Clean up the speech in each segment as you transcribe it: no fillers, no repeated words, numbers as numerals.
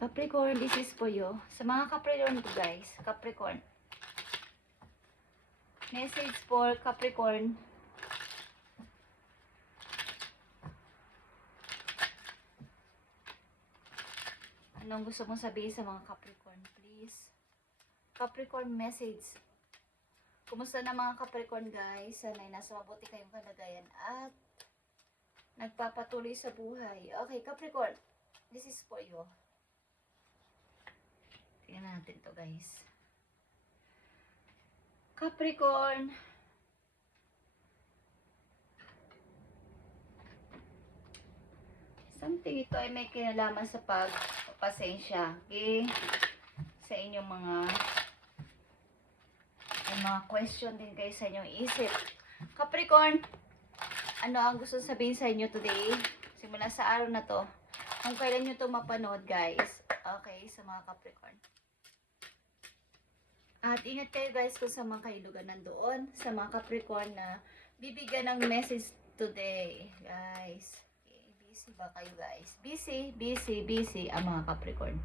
Capricorn, this is for you. Sa mga Capricorn ko guys, Capricorn. Message for Capricorn. Anong gusto mong sabihin sa mga Capricorn, please? Capricorn message. Kumusta na mga Capricorn guys? Sana'y nasa mabuti kayong kalagayan at nagpapatuloy sa buhay. Okay, Capricorn, this is for you. Tingnan natin to guys. Capricorn. Something ito ay may kinalaman sa pagpasensya. Okay? Sa inyong mga question din kayo sa inyong isip. Capricorn, ano ang gusto sabihin sa inyo today? Simula sa araw na to. Kung kailan nyo to mapanood guys. Okay, sa mga Capricorn. At ingat kayo guys kung sa mga kailugan nandoon. Sa mga Capricorn na bibigyan ng message today. Guys. Okay, busy ba kayo guys? Busy ang mga Capricorn.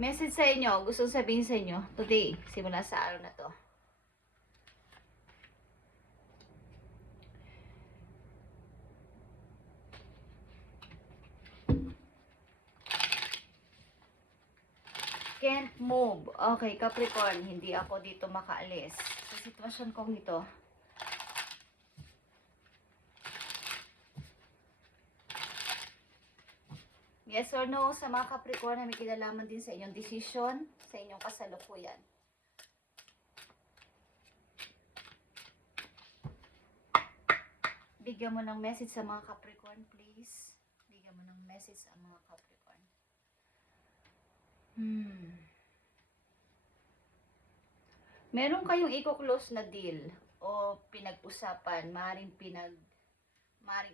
Message sa inyo. Gusto sabihin sa inyo today. Simula sa araw na to. Can't move. Okay, Capricorn, hindi ako dito makaalis. Sa sitwasyon kong ito. Yes or no sa mga Capricorn na may kinalaman din sa inyong decision, sa inyong kasalukuyan. Bigyan mo ng message sa mga Capricorn, please. Bigyan mo ng message sa mga Capricorn. Meron kayong i-close na deal o pinag-usapan, maaaring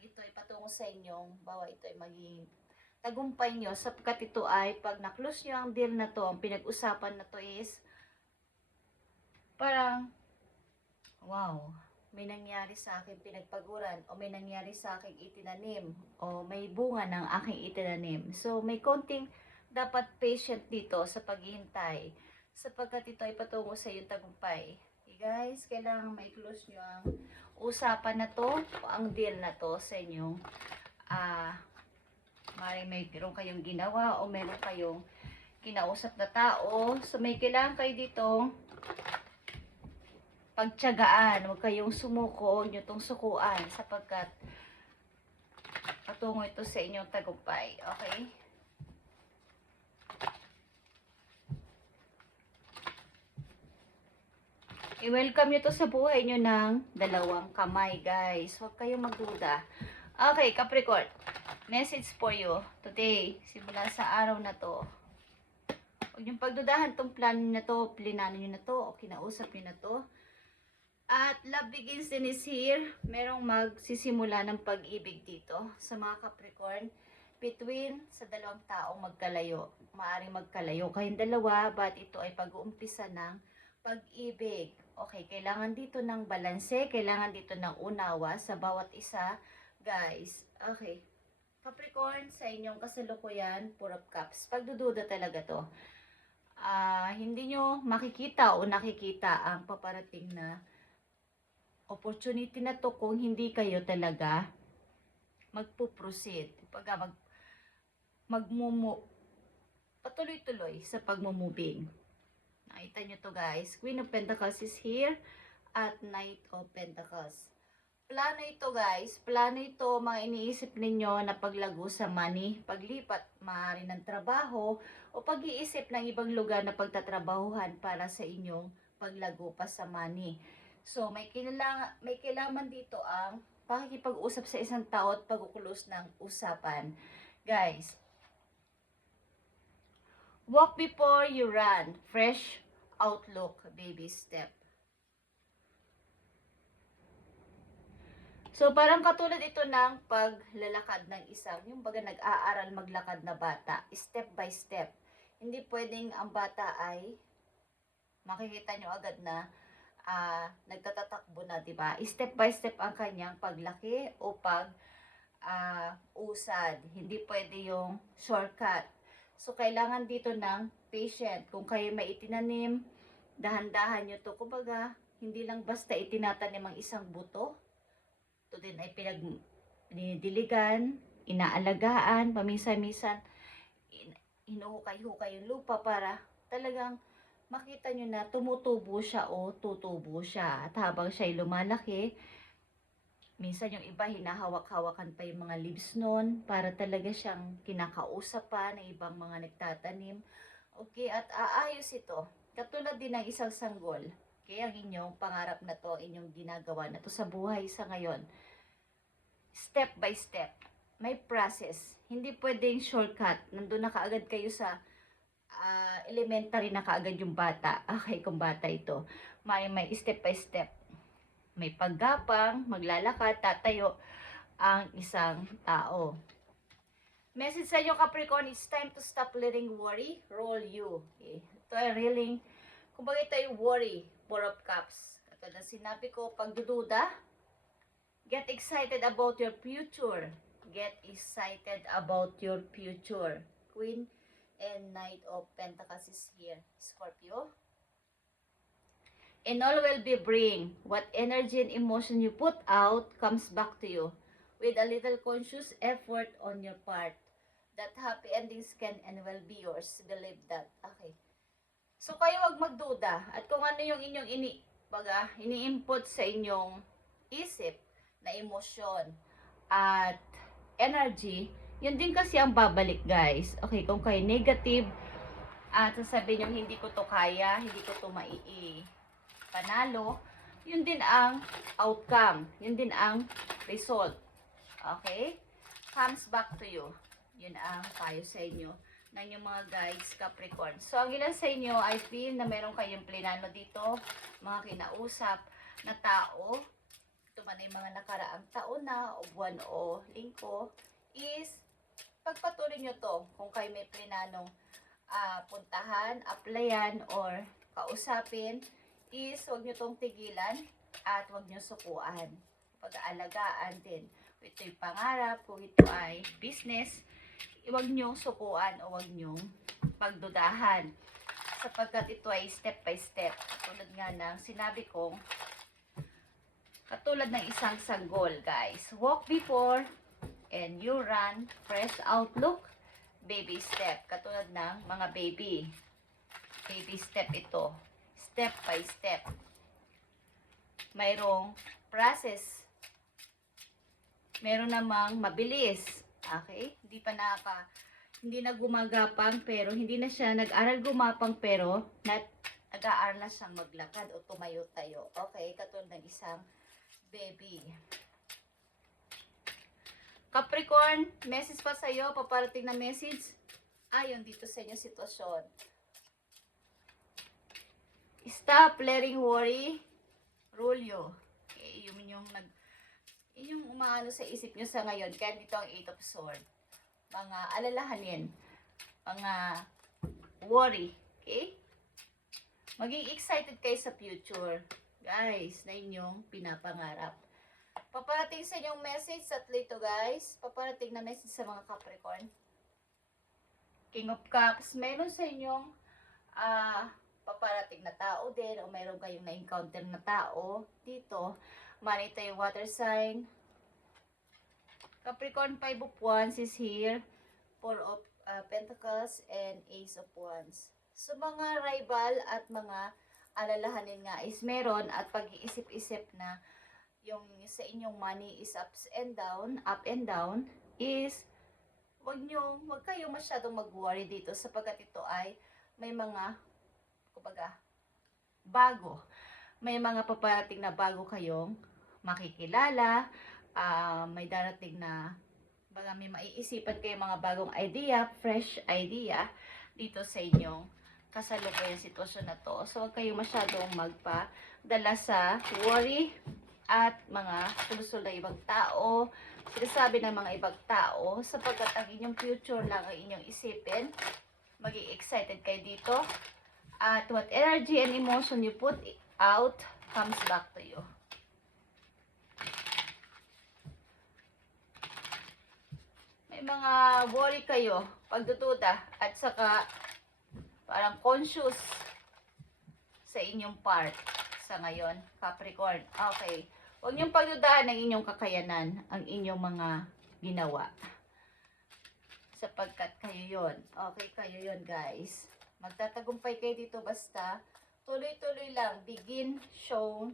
ito ay patungo sa inyong, bawa ito ay maging tagumpay nyo, sapagkat ito ay pag na-close nyo ang deal na to, ang pinag-usapan na to is parang wow, may nangyari sa akin pinagpaguran, o may nangyari sa aking itinanim, o may bunga ng aking itinanim. So may konting dapat patient dito sa paghihintay, sapagkat ito ay patungo sa iyong tagumpay. Okay guys, kailangan may-close nyo ang usapan na to, o ang deal na to sa inyong mayroon kayong ginawa o meron kayong kinausap na tao. So may kailangan kayo ditong pagtiyagaan. Huwag kayong sumuko, huwag nyo itong sukuan, sapagkat patungo ito sa inyong tagumpay. Okay? I-welcome nyo to sa buhay nyo ng dalawang kamay, guys. Huwag kayong magduda. Okay, Capricorn. Message for you today. Simula sa araw na to. Huwag nyo pagdudahan tong plano nyo na to, plinano nyo na to, o kinausap nyo na to. At love begins and is here. Merong magsisimula ng pag-ibig dito sa mga Capricorn. Between sa dalawang taong magkalayo. Maaring magkalayo kayong dalawa, but ito ay pag-uumpisa ng pag-ibig. Okay, kailangan dito ng balanse, kailangan dito ng unawa sa bawat isa, guys. Okay. Capricorn, sa inyong kasalukuyan, 4 of Cups. Pagdududa talaga to. Hindi nyo makikita o nakikita ang paparating na opportunity na to kung hindi kayo talaga magpuproceed. Patuloy-tuloy sa pagmumubing. Nakita nyo to guys. Queen of Pentacles is here at Knight of Pentacles. Plano ito guys. Plano ito mga iniisip ninyo na paglago sa money, paglipat maaari ng trabaho o pag-iisip ng ibang lugar na pagtatrabahuhan para sa inyong paglago pa sa money. So may kailangan dito ang pakikipag-usap sa isang tao at pag-ukulose ng usapan. Guys, walk before you run. Fresh outlook, baby step. So, parang katulad ito ng paglalakad ng isang, yung baga nag-aaral maglakad na bata. Step by step. Hindi pwedeng ang bata ay makikita nyo agad na nagtatatakbo na, diba? Step by step ang kanyang paglaki o usad. Hindi pwede yung shortcut. So, kailangan dito ng patient. Kung kayo may itinanim, dahan-dahan nyo to. Kumbaga, hindi lang basta itinatanim ang isang buto. Ito din ay dinidiligan, inaalagaan, paminsan-minsan, hinuhukay-hukay yung lupa para talagang makita nyo na tumutubo siya o tutubo siya. At habang siya ay lumalaki, minsan yung iba hinahawak-hawakan pa yung mga leaves nun para talaga siyang kinakausap pa ng ibang mga nagtatanim. Okay, at aayos ito. Katulad din ng isang sanggol. Kaya ang inyong pangarap na to, inyong ginagawa na to sa buhay sa ngayon. Step by step. May process. Hindi pwedeng shortcut. Nandun na kaagad kayo sa elementary na kaagad yung bata. Okay, kung bata ito. May step by step. May paggapang, maglalakad, tatayo ang isang tao. Message sa inyo, Capricorn, it's time to stop letting worry roll you. Okay? Ito ay really, kumbaga ito ay worry, Four of Cups. Ito na sinabi ko, pagdududa, get excited about your future. Get excited about your future. Queen and Knight of Pentacles is here. Scorpio. And all will be bring. What energy and emotion you put out comes back to you. With a little conscious effort on your part. That happy endings can and will be yours. Believe that. Okay. So kayo wag magduda. At kung ano yung inyong ini-input sa inyong isip na emosyon at energy, yun din kasi ang babalik, guys. Okay, kung kayo negative at sasabihin nyo hindi ko to kaya, hindi ko to panalo, yun din ang outcome, yun din ang result. Okay? Comes back to you. Yun ang payo sa inyo ng yung mga guides, Capricorn. So, ang ilan sa inyo, I feel na meron kayong plinano dito, mga kinausap na tao, ito man ay mga nakaraang taon na, o buwan o linggo, is pagpatuloy nyo to kung kayo may plinanong puntahan, applyan, or kausapin, is huwag nyo tong tigilan at huwag nyo sukuan. Pag-aalagaan din. Kung ito'y pangarap, kung ito ay business, huwag nyo sukuan o huwag nyo pagdudahan. Sapagkat ito ay step by step. Tulad nga ng sinabi kong, katulad ng isang sanggol, guys. Walk before and you run. Fresh outlook. Baby step. Katulad ng mga baby. Baby step ito. Step by step. Mayroong process. Meron namang mabilis. Okay? Hindi na gumagapang pero hindi na siya nag-aral gumapang pero nag-aaral na siyang maglakad o tumayo-tayo. Okay? Katulad ng isang baby. Capricorn, message pa sa'yo. Paparating na message. Ayon dito sa inyong sitwasyon. Stop letting worry rule you. Okay, yun yung umaano sa isip nyo sa ngayon. Kaya dito ang 8 of Swords. Mga alalahanin. Mga worry. Okay? Maging excited kayo sa future. Guys, na inyong pinapangarap. Paparating sa inyong message at lito, guys. Paparating na message sa mga Capricorn. King of Cups. Meron sa inyong paparating na tao din o mayroon kayong na-encounter na tao dito. Manito yung water sign. Capricorn, 5 of Wands is here. 4 of Pentacles and Ace of Wands. So mga rival at mga alalahanin nga is meron at pag-iisip-isip na yung sa inyong money is up and down is wag kayong masyadong mag-worry dito sapagkat ito ay may mga bago. May mga paparating na bago kayong makikilala, may darating na may maiisipan kayong mga bagong idea, fresh idea dito sa inyong kasalukuyang sitwasyon na to. So, huwag kayong masyadong magpadala sa worry at mga sulusul na ibang tao, sinasabi ng mga ibang tao, sapagkat ang inyong future lang ang inyong isipin. Maging excited kayo dito. At what energy and emotion you put out comes back to you. May may mga worry kayo, pagdududa, at saka parang conscious sa inyong part sa ngayon, Capricorn. Okay. Huwag niyong pagdudahan ang inyong kakayanan, ang inyong mga ginawa. Sapagkat kayo yon. Okay, kayo yon guys. Magtatagumpay kayo dito basta tuloy-tuloy lang. Begin, show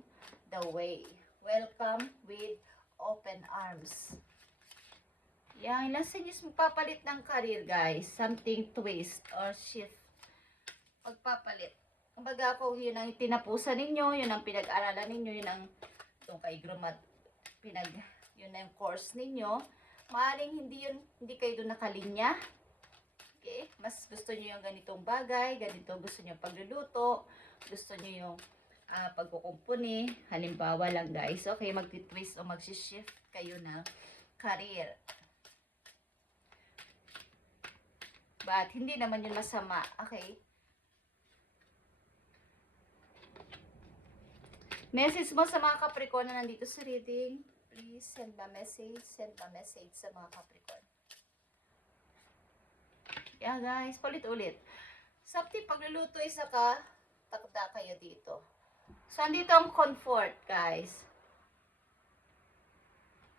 the way. Welcome with open arms. Yan, ilang senyos magpapalit ng career guys. Something twist or shift. Magpapalit. Kumbaga kung yun ang tinapusan ninyo, yun ang pinag-aralan ninyo, yun ang itong kay Grumat, yun ang course ninyo, maaaring hindi kayo doon nakalinya. Okay? Mas gusto niyo yung ganitong bagay, ganito gusto niyo pagluluto, gusto niyo yung pagkukumpuni, halimbawa lang guys, okay, magti-twist o mag-shift kayo ng career. But hindi naman yun masama, okay? Message mo sa mga Capricorn na nandito sa reading. Please send a message. Send a message sa mga Capricorn. Yeah guys, palit-ulit. Something pagluluto isa ka, takda kayo dito. So, andito ang comfort guys.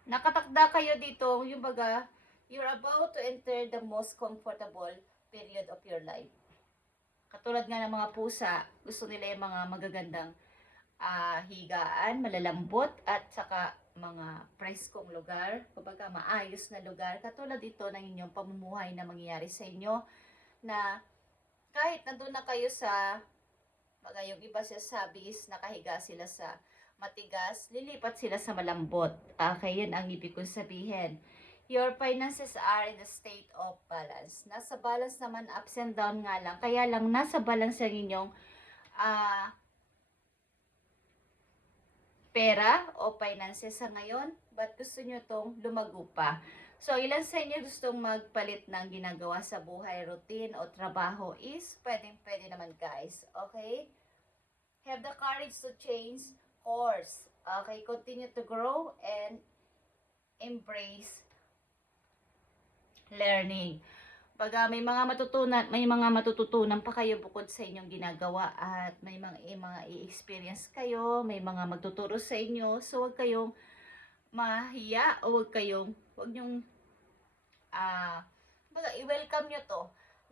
Nakatakda kayo dito, yung baga, you're about to enter the most comfortable period of your life. Katulad nga ng mga pusa, gusto nila yung mga magagandang higaan, malalambot, at saka mga preskong lugar, kumbaga maayos na lugar, katulad ito ng inyong pamumuhay na mangyayari sa inyo, na kahit nandun na kayo sa, mga yung iba sasabi is nakahiga sila sa matigas, lilipat sila sa malambot. Okay, yun ang ibig kong sabihin. Your finances are in the state of balance. Nasa balance naman, ups and down nga lang, kaya lang nasa balance ang inyong pera o finances sa ngayon, but gusto nyo tong lumago pa. So, ilan sa inyo gustong magpalit ng ginagawa sa buhay, routine o trabaho is pwede naman guys. Okay? Have the courage to change course. Okay? Continue to grow and embrace learning. Pag may mga matututunan pa kayo bukod sa inyong ginagawa, at may mga i-experience kayo, may mga magtuturo sa inyo. So, huwag kayong mahiya o huwag nyong i-welcome nyo to,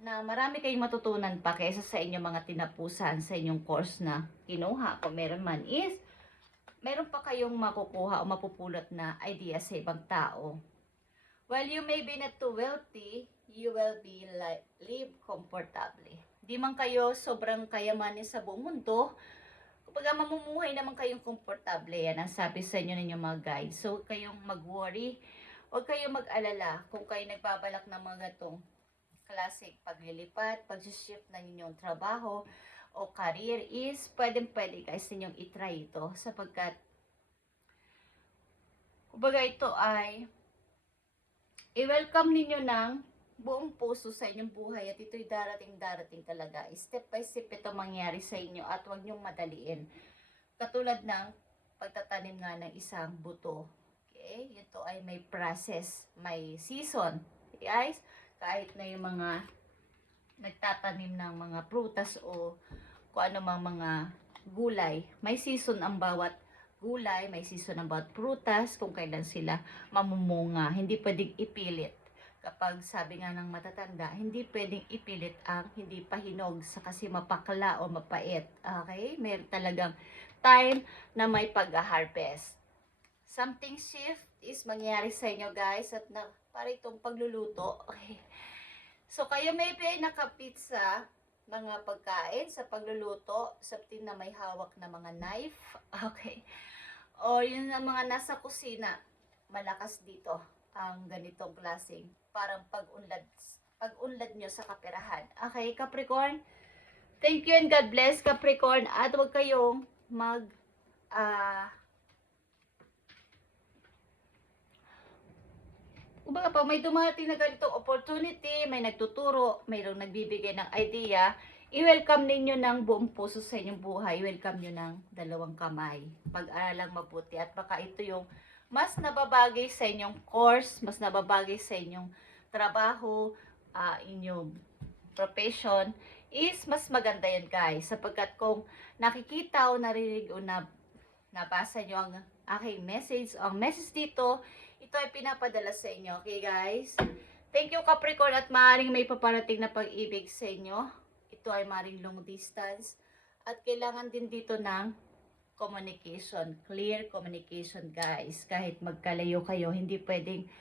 na marami kayong matutunan pa kaysa sa inyong mga tinapusan sa inyong course na kinuha. Kung meron man is, meron pa kayong makukuha o mapupulot na idea sa ibang tao. While you may be not too wealthy, you will be live comfortably. Di man kayo sobrang kayamanin sa buong mundo, kapag mamumuhay naman kayong komportable, yan ang sabi sa inyo ninyong mga guides. So, huwag kayong mag-worry, huwag kayong mag-alala kung kayo nagbabalak ng mga gatong classic paglilipat, pag-shift ng inyong trabaho o career is pwede guys ninyong itry ito, sapagkat kumbaga ito ay i-welcome ninyo ng buong puso sa inyong buhay, at ito'y darating talaga. Step by step ito mangyari sa inyo, at huwag nyong madaliin. Katulad ng pagtatanim nga ng isang buto. Okay? Ito ay may process, may season. Okay, guys? Kahit na yung mga nagtatanim ng mga prutas o kung ano mga gulay, may season ang bawat gulay, may season ang bawat prutas, kung kailan sila mamumunga. Hindi pwedeng ipilit. Kapag sabi nga ng matatanda, hindi pwedeng ipilit ang hindi pa hinog sa kasi mapakla o mapait. Okay? Meron talagang time na may pag-harvest. Something shift is mangyayari sa inyo guys, at para itong pagluluto. Okay? So, kayo maybe ay nakapit sa mga pagkain, sa pagluluto, something na may hawak na mga knife. Okay? O yun ang mga nasa kusina, malakas dito ang ganitong klaseng parang pag-unlad nyo sa kaperahan. Okay, Capricorn? Thank you and God bless, Capricorn. At huwag kayong kumbaga pag may dumating na ganitong opportunity, may nagtuturo, mayroong nagbibigay ng idea, i-welcome ninyo ng buong puso sa inyong buhay. Welcome nyo ng dalawang kamay. Pag-aralang mabuti, at baka ito yung mas nababagay sa inyong course, mas nababagay sa inyong trabaho, inyong profession, is mas maganda yan guys. Sapagkat kung nakikita o narinig o nabasa nyo ang aking message, ang message dito, ito ay pinapadala sa inyo. Okay guys? Thank you Capricorn, at maaaring may paparating na pag-ibig sa inyo. Ito ay maaaring long distance. At kailangan din dito ng communication. Clear communication guys. Kahit magkalayo kayo, hindi pwedeng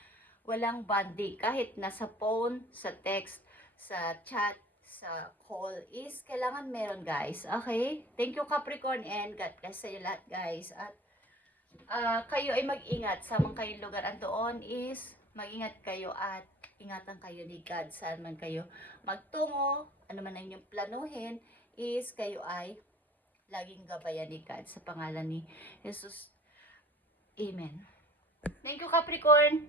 walang bonding. Kahit nasa phone, sa text, sa chat, sa call, is kailangan meron guys. Okay? Thank you Capricorn, and God bless sa iyo lahat guys. At kayo ay mag-ingat sa mga kayong lugar andoon, is mag-ingat kayo at ingatan kayo ni God saan man kayo magtungo, ano man ang inyong planuhin, is kayo ay laging gabayan ni God sa pangalan ni Jesus. Amen. Thank you Capricorn.